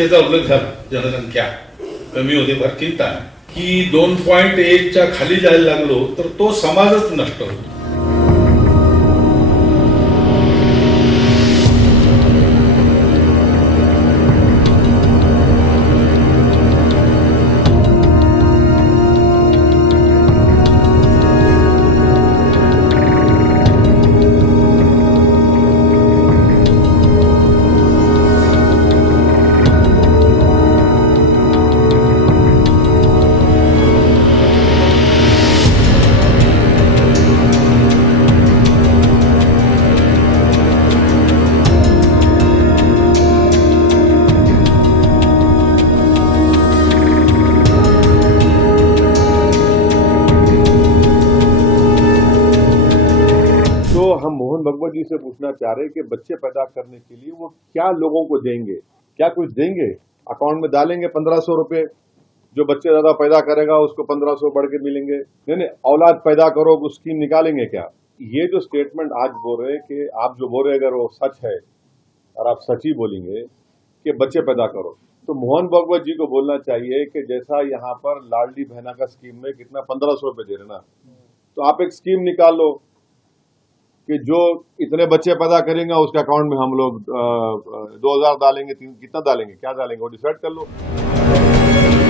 संख्येचा उल्लेख झाला, जनसंख्या कमी होते फार चिंता आहे की 2.1च्या खाली जायला लागलो तर तो समाजच नष्ट होतो. हम मोहन भगवत जी से पूछना चाह रहे हैं कि बच्चे पैदा करने के लिए वो क्या लोगों को देंगे, क्या कुछ देंगे, अकाउंट में डालेंगे 1500 रुपए, जो बच्चे ज्यादा पैदा करेगा उसको 1500 बढ़ के मिलेंगे, नहीं औलाद पैदा करो वो स्कीम निकालेंगे क्या? ये जो स्टेटमेंट आज बोल रहे हैं कि आप जो बोल रहे हैं अगर वो सच है और आप सच ही बोलेंगे कि बच्चे पैदा करो, तो मोहन भगवत जी को बोलना चाहिए कि जैसा यहाँ पर लाडली बहना का स्कीम में कितना 1500 रुपए दे रहे ना, तो आप एक स्कीम निकाल लो कि जो इतने बच्चे पैदा करेंगे उसके अकाउंट में हम लोग 2000 डालेंगे, कितना डालेंगे, क्या डालेंगे वो डिसाइड कर लो.